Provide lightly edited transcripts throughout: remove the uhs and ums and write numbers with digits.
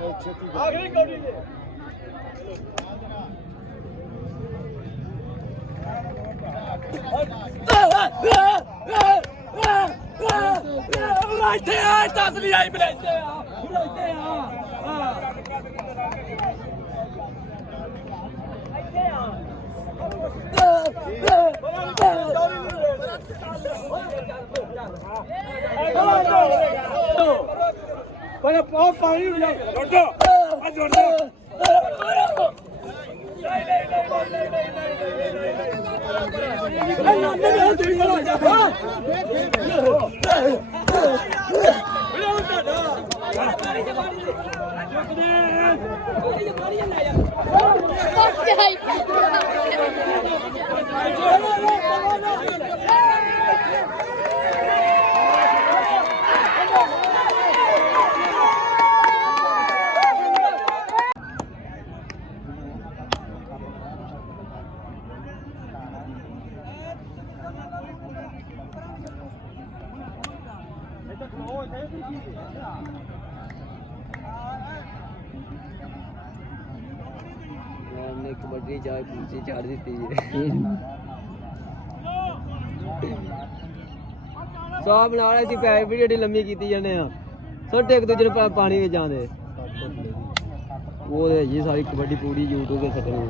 आखिरी कौड़ी दे उड़ाते हैं तस्वीर आई बनाते हैं उड़ाते हैं पर बहुत पानी उड़ जाए जोड़ दो जोड़ दो ने कबड्डी चार पूछी चार दी थी साहब बना रहे थे पैक भी एडी लम्मी की जाने सट एक दूसरे पर पानी में जाने वो ये सारी कबड्डी पूरी यूट्यूब पे सटनी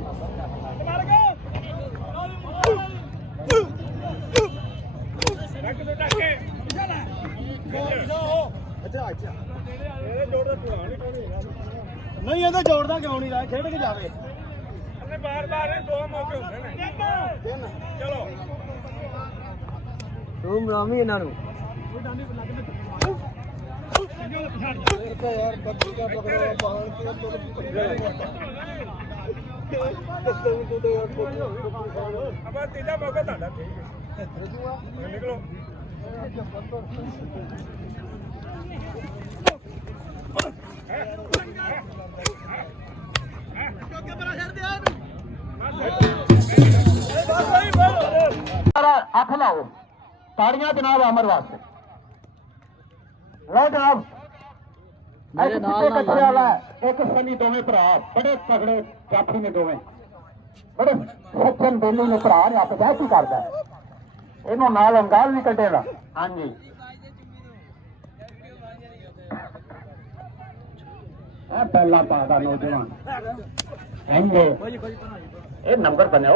नहीं ये तो जोड़दा क्यों नहीं रहा खेड के जावे बार-बार दो मौके होंगे ने चलो तू मरामी इन्हां नु यार बच्ची का पकड़ो पहाड़ की तो अब तीसरा मौका था ठीक है निकलो हाथ लाओ ताड़ियां जनाब अमर वास्ते लो जनाब एक सनी दोवें भरा बड़े तगड़े जाफी ने दोवें बड़े सज्जन बेली ने भरा ने आप क्या करता है इन्हों नाल अंगाल नहीं कटेगा हाँ जी पहला पादा नौजवान ये नंबर बने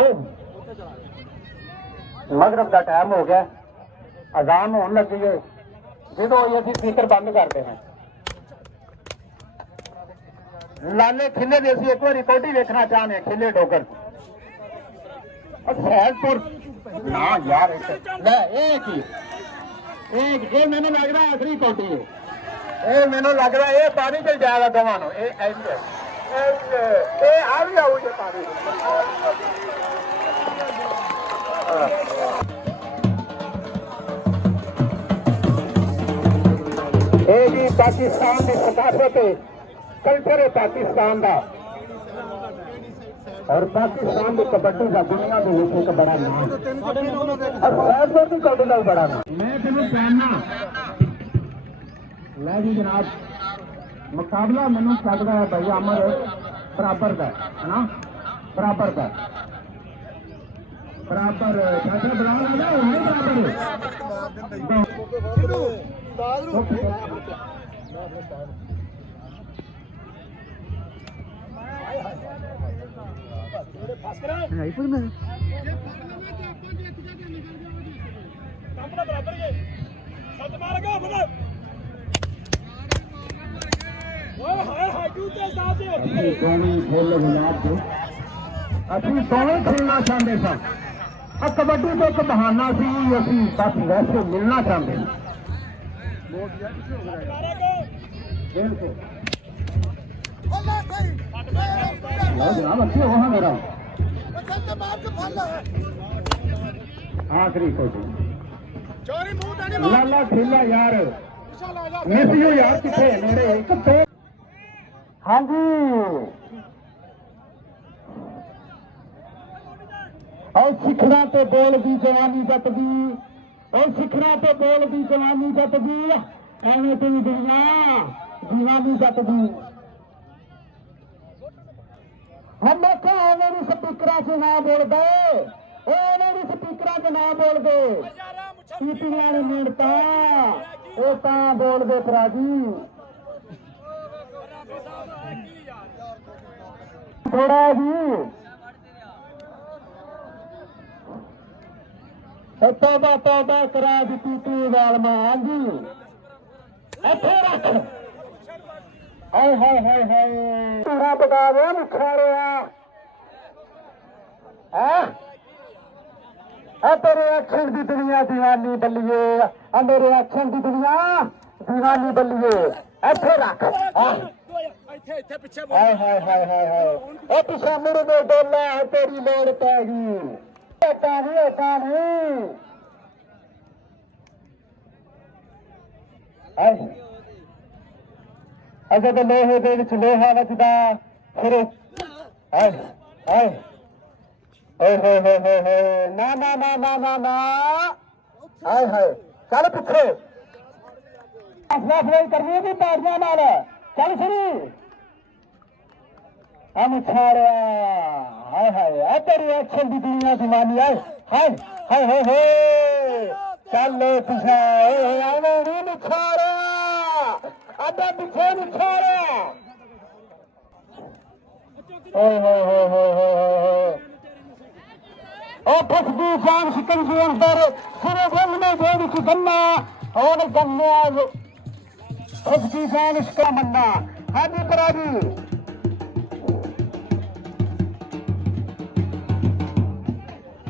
मगरब का टाइम हो गया अजान होने लगी है जो ये स्पीकर बंद करते हैं लाले खिले दे एक बार रिकॉर्ड ही देखना चाहते हैं खिले डोगर सैदपुर ना यार एक ये मैंने लग रहा है आखिरी कोटी है ये मैंने लग रहा है ये पानी चल जाएगा दोनों ये आ भी आऊ ये पानी ये जी पाकिस्तान की सकाफत कल्चर है पाकिस्तान का और पाकिस्तान की कबड्डी का दुनिया में एक बड़ा नाम की कबड्डी का बड़ा नाम मैं तुम्हें कहना लै जी जनाब मुकाबला मैनू लगता है भाई अमर बराबर का है ना बराबर का बराबर ਅਸੀਂ ਦੋਵੇਂ ਖੇਡਣਾ ਚਾਹੁੰਦੇ ਸਾਂ ਆ ਕਬੱਡੀ ਤੋਂ ਇੱਕ ਬਹਾਨਾ ਸੀ ਅਸੀਂ ਬਸ ਵੈਸੇ ਮਿਲਣਾ ਚਾਹੁੰਦੇ ਹਾਂ जनाब अच्छे हो मेरा आखिरी कोटी लाला खेला यार मिस यू यार किथे मेरे किथे हाँ जी और सिखना तो बोल दी जवानी जतदी और सिखना तो बोल दी जवानी जतदी एवं तुम दुनिया दीवानी जतदी 'ਚ ਨਾ ਬੋਲਦੇ, ਉਹਨਾਂ ਦੀ ਸਪੀਕਰਾਂ 'ਚ ਨਾ ਬੋਲਦੇ। ਪੀਪੀਆਂ ਨੇ ਮਿੰਟਾਂ ਉਹ ਤਾਂ ਬੋਲਦੇ ਭਰਾ ਜੀ। ਥੋੜਾ ਜੀ ਤੋਬਾ ਕਰਾ ਦਿੱਤੀ ਤੂੰ ਜ਼ਾਲਮਾਂ ਜੀ। ਇੱਥੇ ਰੱਖ ਹਾਏ ਹਾਏ ਹਾਏ ਹਾਏ ਤੂੜਾ ਪਕਾ ਦੇ ਮੁਖਾਰਿਆ ਆ ਤੇਰੇ ਅੱਖਾਂ ਦੀ ਦੁਨੀਆ ਦੀਵਾਨੀ ਬੱਲੀਏ, ਆ ਮੇਰੇ ਅੱਖਾਂ ਦੀ ਦੁਨੀਆ ਦੀਵਾਨੀ ਬੱਲੀਏ। ਇੱਥੇ ਰੱਖ ਇੱਥੇ ਪਿੱਛੇ ਹਾਏ ਹਾਏ ਹਾਏ ਹਾਏ ਹਾਏ ਉਹ ਪਿੱਛੇ ਮੁੜ ਦੇ ਡੋਲਾ ਤੇਰੀ ਲੋੜ ਪੈ ਗਈ। ਕਾਨੀ ਅਜੇ ਤਾਂ ਲੋਹੇ ਦੇ ਵਿੱਚ ਲੋਹਾ ਵੱਜਦਾ ਫਿਰ ਹਾਏ ਹਾਏ ਓਏ ਹੋਏ ਹੋਏ ਹੋਏ ਹੋਏ ਨਾ ਨਾ ਨਾ ਨਾ ਨਾ ਨਾ ਹਾਏ ਹਾਏ ਚੱਲ ਪਿੱਛੇ ਫਸਲਾ ਫਰਾਈ ਕਰਨੀ ਵੀ ਤਾੜੀਆਂ ਨਾਲ ਚੱਲ ਸ਼ੁਰੂ ਆ ਮੁਛਾੜਿਆ ਹਾਏ ਹਾਏ ਆ ਤੇਰੀ ਐਕਸ਼ਨ ਦੀ ਦੁਨੀਆ ਦੀਵਾਨੀ ਆਏ ਹਾਏ ਹਾਏ ਹੋਏ ਹੋਏ ਚੱਲ ਪਿੱਛੇ ਆਵੇਂ ਨੀ ਮੁਛਾੜਿਆ ਅੱਡਾ ਪਿੱਛੇ ਮੁਛਾੜਿਆ ਓਏ ਹੋਏ ਹੋਏ ਹੋਏ ਹੋਏ ਉਹ ਫਸਦੀ ਜਾਨ ਸ਼ਿਕਨ ਦੇ ਅੰਦਰ ਸਿਰੇ ਗੰਨੇ ਦੇ ਵਿੱਚ ਗੰਨਾ ਹੁਣ ਗੰਨਿਆ ਫਸਦੀ ਜਾਨ ਇਸਕਾ ਮੰਨਾ ਹਾਦੀ ਪਰਾਜੀ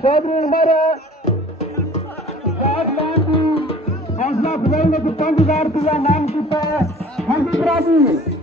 चौधरी उमर हौसला अफजाई ने 5000 रुपया नाम किया है। हाँ जी